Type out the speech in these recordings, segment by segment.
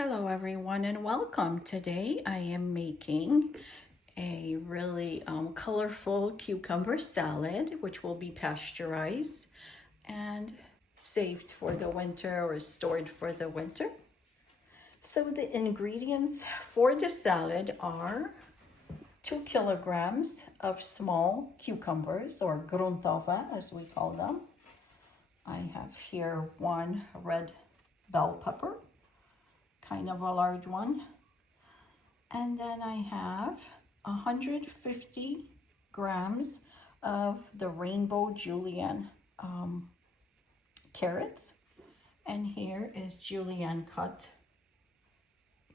Hello everyone and welcome. Today I am making a really colorful cucumber salad which will be pasteurized and saved for the winter or stored for the winter. So the ingredients for the salad are 2 kilograms of small cucumbers, or gruntowe as we call them. I have here 1 red bell pepper, kind of a large one. And then I have 150 grams of the rainbow julienne carrots. And here is julienne cut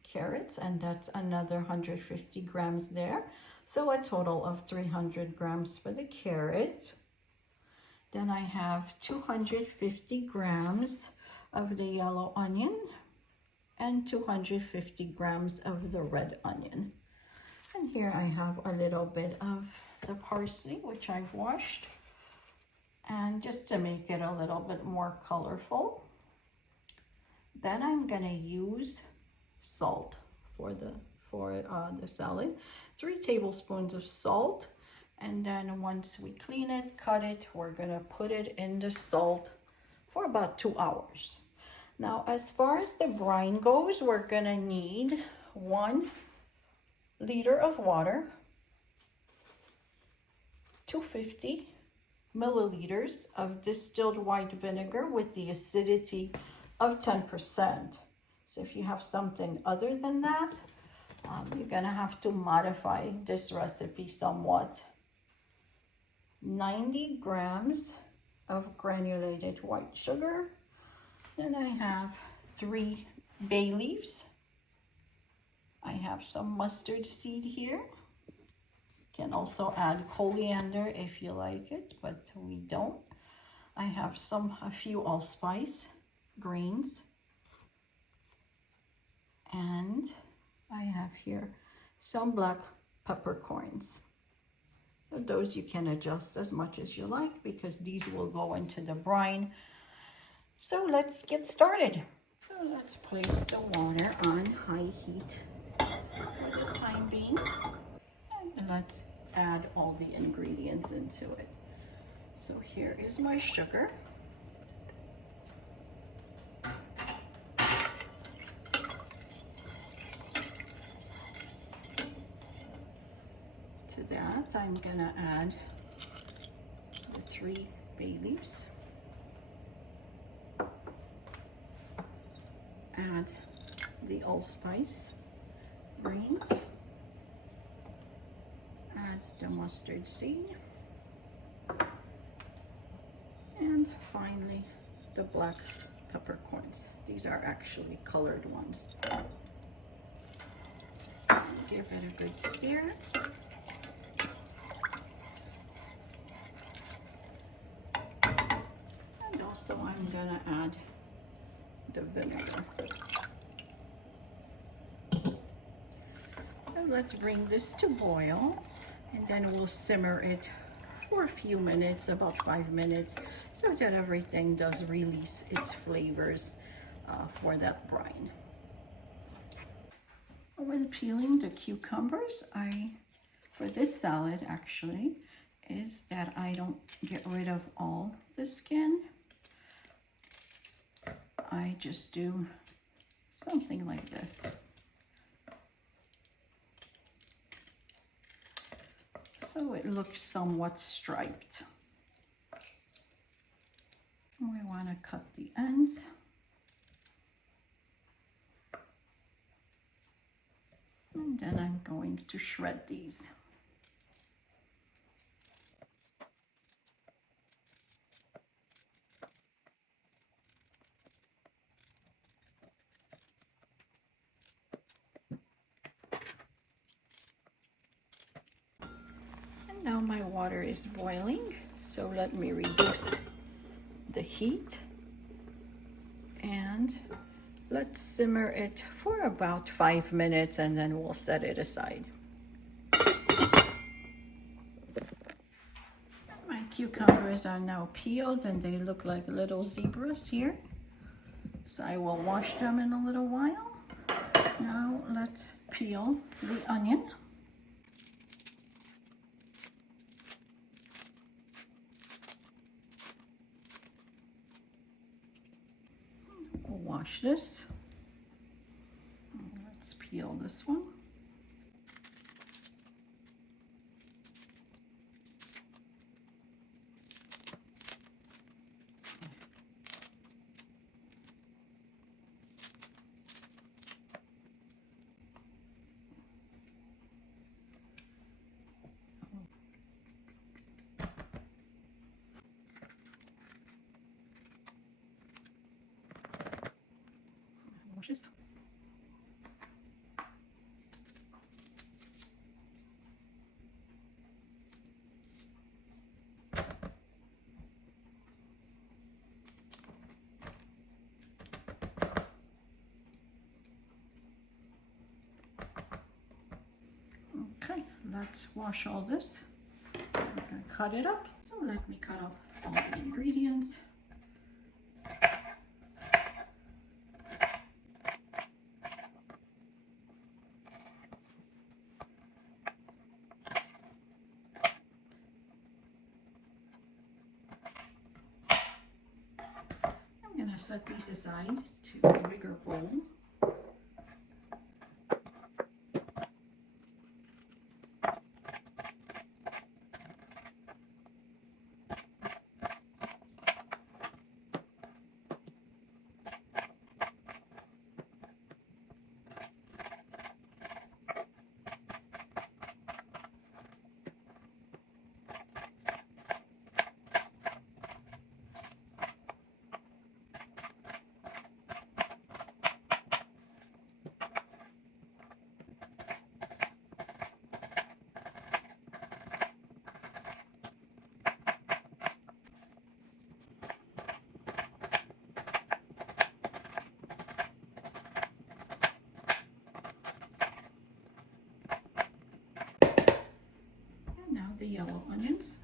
carrots, and that's another 150 grams there. So a total of 300 grams for the carrot. Then I have 250 grams of the yellow onion and 250 grams of the red onion. And here I have a little bit of the parsley, which I've washed, and just to make it a little bit more colorful. Then I'm gonna use salt for the salad. 3 tablespoons of salt, and then once we clean it, cut it, we're gonna put it in the salt for about 2 hours. Now, as far as the brine goes, we're gonna need 1 liter of water, 250 milliliters of distilled white vinegar with the acidity of 10%. So if you have something other than that, you're gonna have to modify this recipe somewhat. 90 grams of granulated white sugar. Then I have 3 bay leaves. I have some mustard seed here. You can also add colander if you like it, but we don't. I have a few allspice grains. And I have here some black peppercorns. Those you can adjust as much as you like because these will go into the brine. So let's get started. So let's place the water on high heat for the time being. And let's add all the ingredients into it. So here is my sugar. To that, I'm gonna add the 3 bay leaves. Add the allspice grains, add the mustard seed, and finally the black peppercorns. These are actually colored ones. Give it a good stir. And also I'm gonna add the vinegar. So let's bring this to boil, and then we'll simmer it for a few minutes, about 5 minutes, so that everything does release its flavors for that brine. When peeling the cucumbers, for this salad actually, is that I don't get rid of all the skin. I just do something like this. So it looks somewhat striped. We want to cut the ends. And then I'm going to shred these. Now my water is boiling, so let me reduce the heat and let's simmer it for about 5 minutes, and then we'll set it aside. My cucumbers are now peeled and they look like little zebras here. So I will wash them in a little while. Now let's peel the onion. We'll wash this. Let's peel this one. Just okay, let's wash all this. I'm gonna cut it up. So let me cut up all the ingredients. I'm gonna set these aside to a bigger bowl. The yellow onions.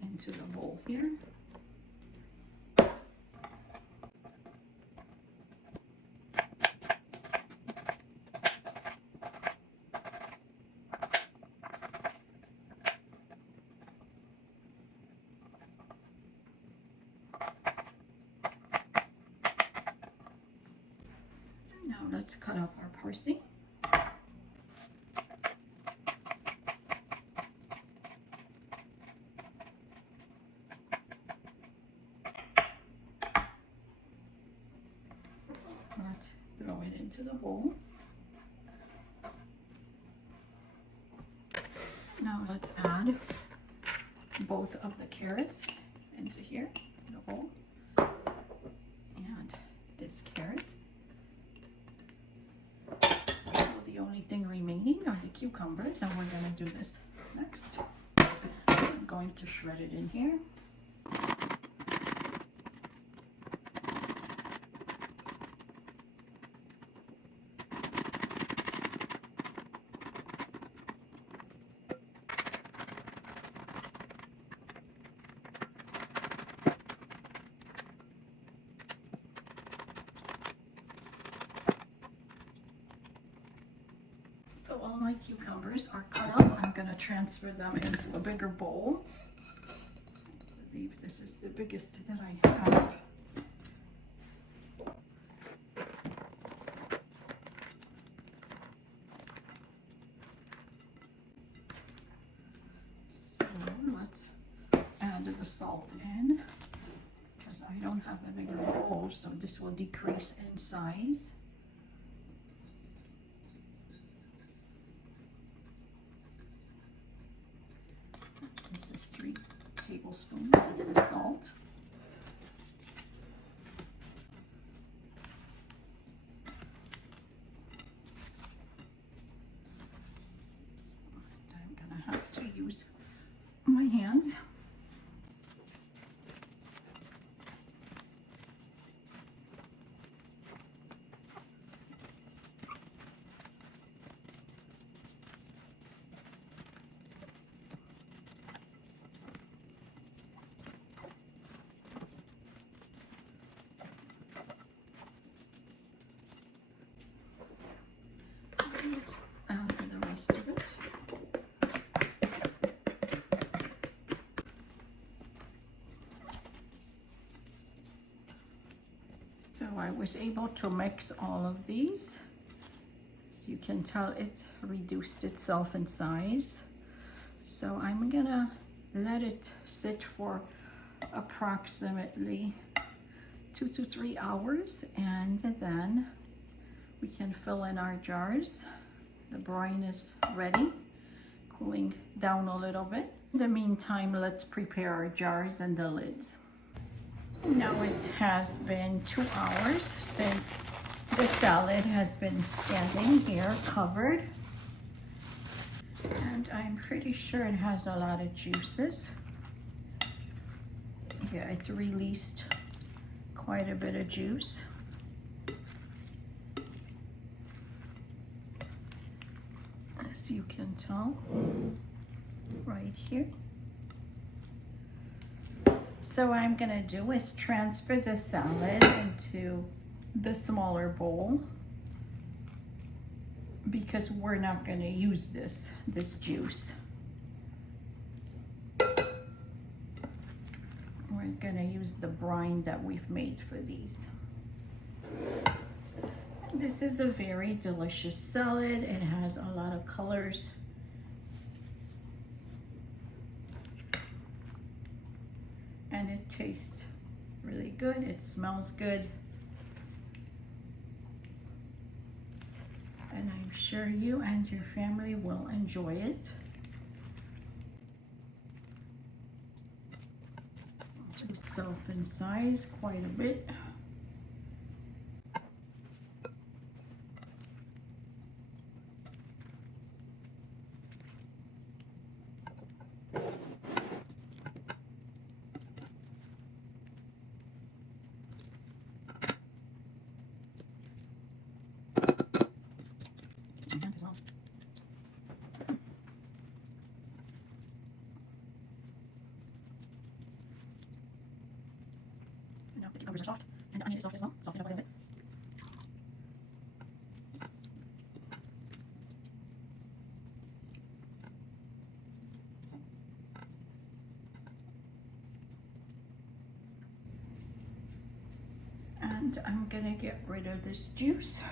Into the bowl here. Now let's cut up our parsley. Let's throw it into the bowl. Now let's add both of the carrots into here, the bowl, and this carrot. The only thing remaining are the cucumbers, and we're going to do this next. I'm going to shred it in here. So all my cucumbers are cut up. I'm going to transfer them into a bigger bowl. I believe this is the biggest that I have. So let's add the salt in, because I don't have a bigger bowl, so this will decrease in size. This is 3 tablespoons of the salt. And I'm gonna have to use my hands. I was able to mix all of these. As you can tell, it reduced itself in size. So I'm gonna let it sit for approximately 2 to 3 hours, and then we can fill in our jars. The brine is ready, cooling down a little bit. In the meantime, let's prepare our jars and the lids. Now it has been 2 hours since the salad has been standing here covered. And I'm pretty sure it has a lot of juices. Yeah, it released quite a bit of juice. As you can tell, right here. So what I'm gonna do is transfer the salad into the smaller bowl, because we're not gonna use this juice. We're gonna use the brine that we've made for these. This is a very delicious salad. It has a lot of colors. And it tastes really good. It smells good. And I'm sure you and your family will enjoy it. It's reduced itself in size quite a bit. Now the cucumbers are soft, and the onion is soft as well. Soften it up a little bit. And I'm gonna get rid of this juice.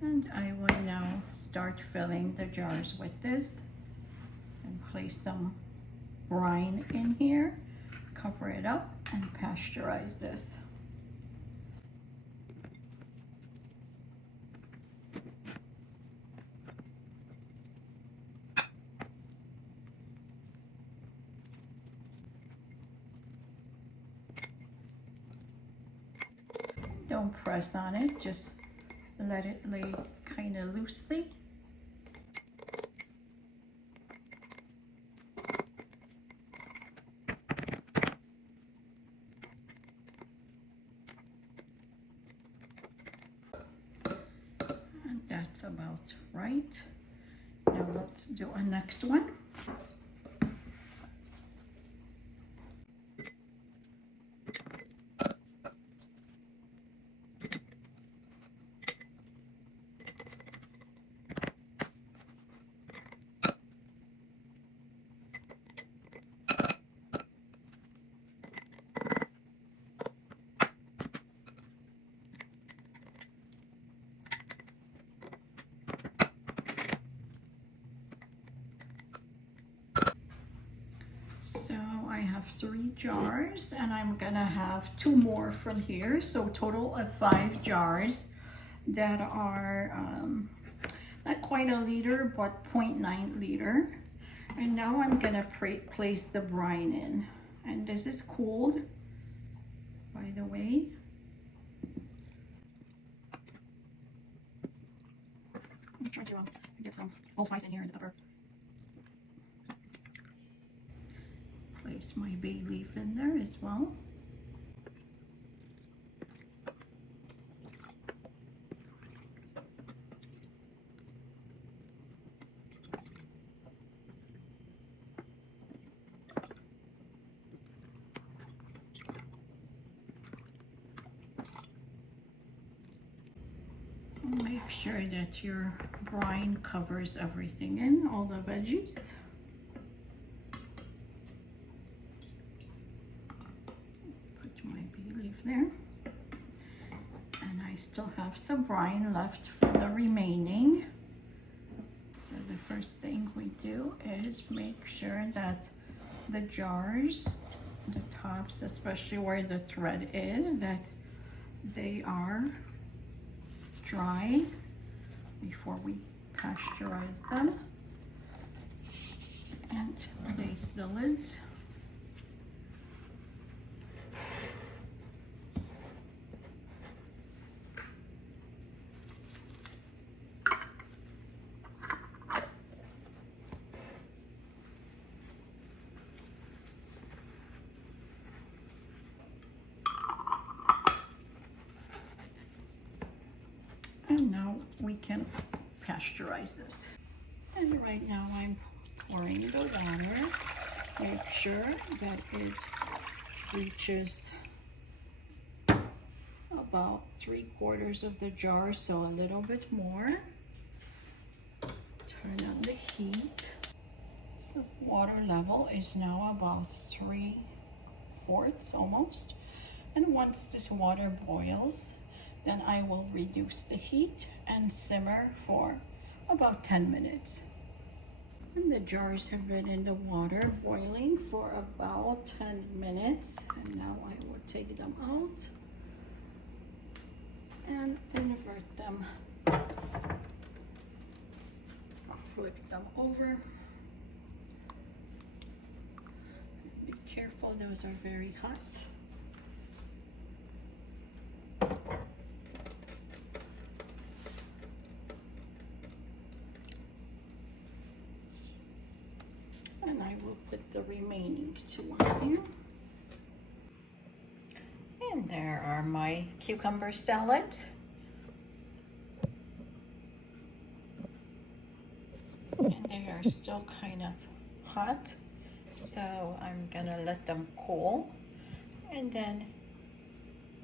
And I will now start filling the jars with this and place some brine in here, cover it up, and pasteurize this. Don't press on it, just let it lay kind of loosely. And that's about right. Now let's do a next one. So I have 3 jars, and I'm gonna have 2 more from here. So total of 5 jars that are not quite a liter, but 0.9 liter. And now I'm gonna place the brine in. And this is cooled, by the way. I'm trying to get some allspice in here and the pepper. Place my bay leaf in there as well. Make sure that your brine covers everything in, all the veggies. Put my bay leaf there. still have some brine left for the remaining. So the first thing we do is make sure that the jars, the tops, especially where the thread is, that they are dry before we pasteurize them. And place the lids. And now we can pasteurize this. And right now I'm pouring the water. Make sure that it reaches about 3/4 of the jar, so a little bit more. Turn on the heat. So the water level is now about 3/4 almost. And once this water boils, then I will reduce the heat and simmer for about 10 minutes. And the jars have been in the water boiling for about 10 minutes. And now I will take them out and invert them. Flip them over. Be careful, those are very hot. And I will put the remaining 2 on here. And there are my cucumber salads. And they are still kind of hot, so I'm gonna let them cool and then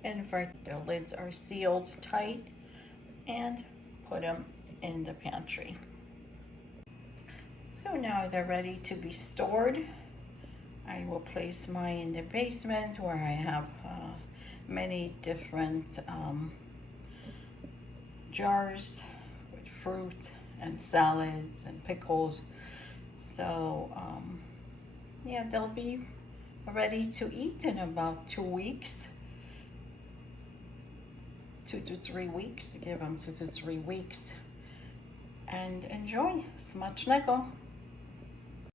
invert. The lids are sealed tight and put them in the pantry. So now they're ready to be stored. I will place mine in the basement where I have many different jars with fruit and salads and pickles. So yeah, they'll be ready to eat in about 2 weeks. 2 to 3 weeks. Give them 2 to 3 weeks. And enjoy. Smacznego!